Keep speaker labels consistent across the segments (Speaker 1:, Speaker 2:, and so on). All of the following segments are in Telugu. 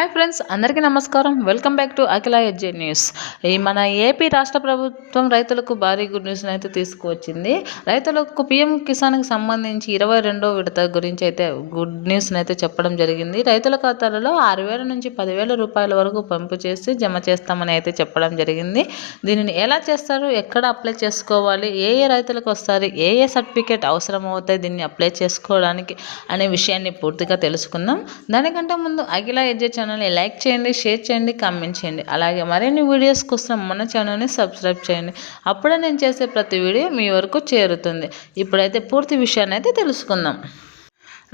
Speaker 1: హాయ్ ఫ్రెండ్స్ అందరికీ నమస్కారం. Welcome back to Akhila ఎడ్జే news. ఈ మన ఏపీ రాష్ట్ర ప్రభుత్వం రైతులకు భారీ గుడ్ న్యూస్ని అయితే తీసుకువచ్చింది. రైతులకు పిఎం కిసాన్కి సంబంధించి ఇరవై రెండో విడత గురించి అయితే గుడ్ న్యూస్ అయితే చెప్పడం జరిగింది. రైతుల ఖాతాలలో ఆరు వేల నుంచి పదివేల రూపాయల వరకు పంపు చేసి జమ చేస్తామని అయితే చెప్పడం జరిగింది. దీనిని ఎలా చేస్తారు? ఎక్కడ అప్లై చేసుకోవాలి? ఏ ఏ రైతులకు వస్తారు? ఏ ఏ సర్టిఫికేట్ అవసరం అవుతాయి దీన్ని అప్లై చేసుకోవడానికి అనే విషయాన్ని పూర్తిగా తెలుసుకుందాం. దానికంటే ముందు అఖిల ఎడ్జే ఛానల్ని లైక్ చేయండి షేర్ చేయండి కామెంట్ చేయండి. అలాగే మరిన్ని వీడియోస్ కోసం మన ఛానల్ని సబ్స్క్రైబ్ చేయండి. అప్పుడే నేను చేసే ప్రతి వీడియో మీ వరకు చేరుతుంది. ఇప్పుడైతే పూర్తి విషయాన్ని అయితే తెలుసుకుందాం.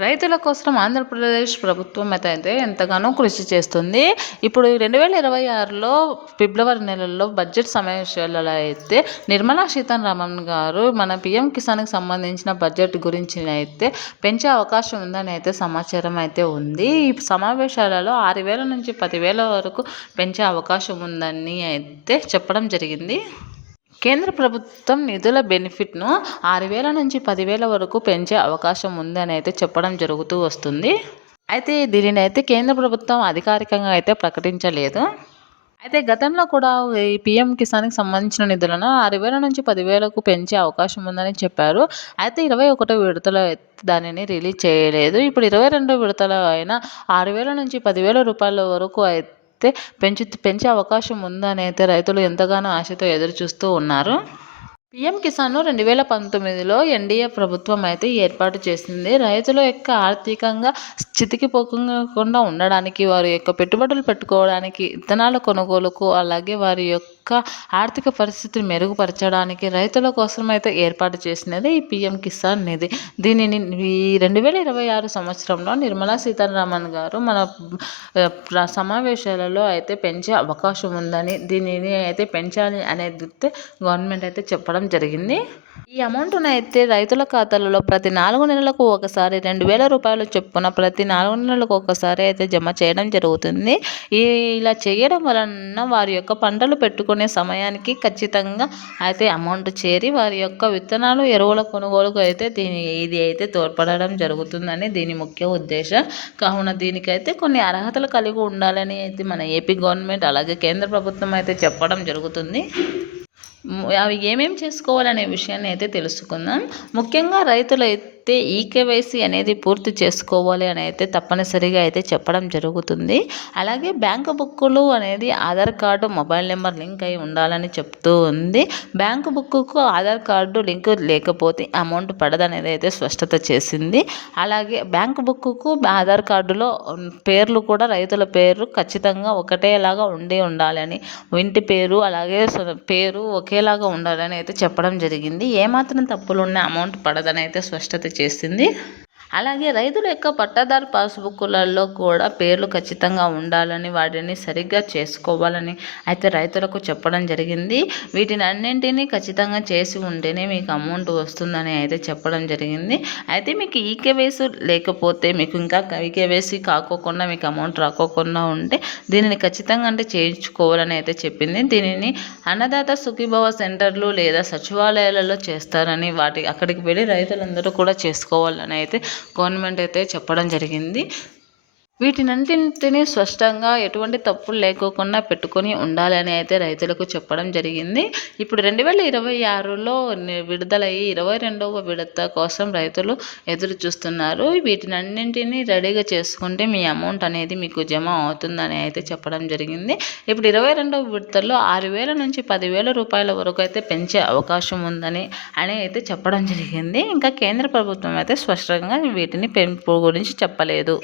Speaker 1: రైతుల కోసం ఆంధ్రప్రదేశ్ ప్రభుత్వం అయితే ఎంతగానో కృషి చేస్తుంది. ఇప్పుడు రెండు వేల ఇరవై ఆరులో ఫిబ్రవరి నెలలో బడ్జెట్ సమావేశాలలో అయితే నిర్మలా సీతారామన్ గారు మన పిఎం కిసాన్కి సంబంధించిన బడ్జెట్ గురించి అయితే పెంచే అవకాశం ఉందని అయితే సమాచారం అయితే ఉంది. ఈ సమావేశాలలో ఆరు వేల నుంచి పదివేల వరకు పెంచే అవకాశం ఉందని అయితే చెప్పడం జరిగింది. కేంద్ర ప్రభుత్వం నిధుల బెనిఫిట్ను ఆరు వేల నుంచి పదివేల వరకు పెంచే అవకాశం ఉంది అని అయితే చెప్పడం జరుగుతూ వస్తుంది. అయితే దీనిని అయితే కేంద్ర ప్రభుత్వం అధికారికంగా అయితే ప్రకటించలేదు. అయితే గతంలో కూడా ఈ పిఎం కిసాన్కి సంబంధించిన నిధులను ఆరు వేల నుంచి పదివేలకు పెంచే అవకాశం ఉందని చెప్పారు. అయితే ఇరవై ఒకటో విడతలో దానిని రిలీజ్ చేయలేదు. ఇప్పుడు ఇరవై రెండో విడతలో అయినా ఆరు వేల నుంచి పదివేల రూపాయల వరకు అయితే పెంచు పెంచే అవకాశం ఉందని అయితే రైతులు ఎంతగానో ఆశతో ఎదురు చూస్తూ ఉన్నారు. పీఎం కిసాన్ రెండు వేల పంతొమ్మిదిలో ఎన్డీఏ ప్రభుత్వం అయితే ఏర్పాటు చేసింది. రైతుల యొక్క ఆర్థికంగా స్థితికిపోకుండా ఉండడానికి వారి యొక్క పెట్టుబడులు పెట్టుకోవడానికి విత్తనాల కొనుగోలుకు అలాగే వారి యొక్క ఆర్థిక పరిస్థితిని మెరుగుపరచడానికి రైతుల కోసం అయితే ఏర్పాటు చేసినది ఈ పీఎం కిసాన్ నిధి. దీనిని ఈ రెండు వేల ఇరవై ఆరు సంవత్సరంలో నిర్మలా సీతారామన్ గారు మన సమావేశాలలో అయితే పెంచే అవకాశం ఉందని దీనిని అయితే పెంచాలి అనేది గవర్నమెంట్ అయితే చెప్పడం జరిగింది. ఈ అమౌంట్ను అయితే రైతుల ఖాతాలలో ప్రతి నాలుగు నెలలకు ఒకసారి రెండు వేల రూపాయలు చొప్పున ప్రతి నాలుగు నెలలకు ఒకసారి అయితే జమ చేయడం జరుగుతుంది. ఇలా చేయడం వలన వారి యొక్క పంటలు పెట్టుకునే సమయానికి ఖచ్చితంగా అయితే అమౌంట్ చేరి వారి యొక్క విత్తనాలు ఎరువుల కొనుగోలుకు అయితే దీని ఇది అయితే తోడ్పడడం జరుగుతుందని దీని ముఖ్య ఉద్దేశం. కావున దీనికైతే కొన్ని అర్హతలు కలిగి ఉండాలని అయితే మన ఏపీ గవర్నమెంట్ అలాగే కేంద్ర ప్రభుత్వం అయితే చెప్పడం జరుగుతుంది. అవి ఏమేమి చేసుకోవాలనే విషయాన్ని అయితే తెలుసుకుందాం. ముఖ్యంగా రైతులు అయితే ఈ కేవైసీ అనేది పూర్తి చేసుకోవాలి అని అయితే తప్పనిసరిగా అయితే చెప్పడం జరుగుతుంది. అలాగే బ్యాంకు బుక్కులు అనేది Aadhaar card mobile number link అయి ఉండాలని చెప్తూ ఉంది. Bank book Aadhaar card link లేకపోతే అమౌంట్ పడదనేది అయితే స్పష్టత చేసింది. అలాగే బ్యాంకు బుక్కు ఆధార్ కార్డులో పేర్లు కూడా రైతుల పేరు ఖచ్చితంగా ఒకటేలాగా ఉండి ఉండాలని ఇంటి పేరు అలాగే పేరు ఒకేలాగా ఉండాలని అయితే చెప్పడం జరిగింది. ఏమాత్రం తప్పులు ఉన్న అమౌంట్ పడదని అయితే స్పష్టత చేసింది. అలాగే రైతుల యొక్క పట్టాదారు పాస్బుక్లలో కూడా పేర్లు ఖచ్చితంగా ఉండాలని వాటిని సరిగ్గా చేసుకోవాలని అయితే రైతులకు చెప్పడం జరిగింది. వీటిని అన్నింటినీ ఖచ్చితంగా చేసి ఉంటేనే మీకు అమౌంట్ వస్తుందని అయితే చెప్పడం జరిగింది. అయితే మీకు ఈకేవేసి లేకపోతే మీకు ఇంకా ఈకేవేసి కాకోకుండా మీకు అమౌంట్ రాకోకుండా ఉంటే దీనిని ఖచ్చితంగా అంటే చేయించుకోవాలని అయితే చెప్పింది. దీనిని అన్నదాత సుఖీభవ సెంటర్లు లేదా సచివాలయాలలో చేస్తారని వాటి అక్కడికి వెళ్ళి రైతులందరూ కూడా చేసుకోవాలని అయితే గవర్నమెంట్ అయితే చెప్పడం జరిగింది. వీటినంటిని స్పష్టంగా ఎటువంటి తప్పులు లేకోకుండా పెట్టుకొని ఉండాలని అయితే రైతులకు చెప్పడం జరిగింది. ఇప్పుడు రెండు వేల ఇరవై ఆరులో విడుదలయ్యి ఇరవై రెండవ విడత కోసం రైతులు ఎదురు చూస్తున్నారు వీటినన్నింటినీ రెడీగా చేసుకుంటే మీ అమౌంట్ అనేది మీకు జమ అవుతుందని అయితే చెప్పడం జరిగింది. ఇప్పుడు ఇరవై రెండవ విడతల్లో ఆరు వేల నుంచి పదివేల రూపాయల వరకు అయితే పెంచే అవకాశం ఉందని అని అయితే చెప్పడం జరిగింది. ఇంకా కేంద్ర ప్రభుత్వం అయితే స్పష్టంగా వీటిని పెంపు గురించి చెప్పలేదు.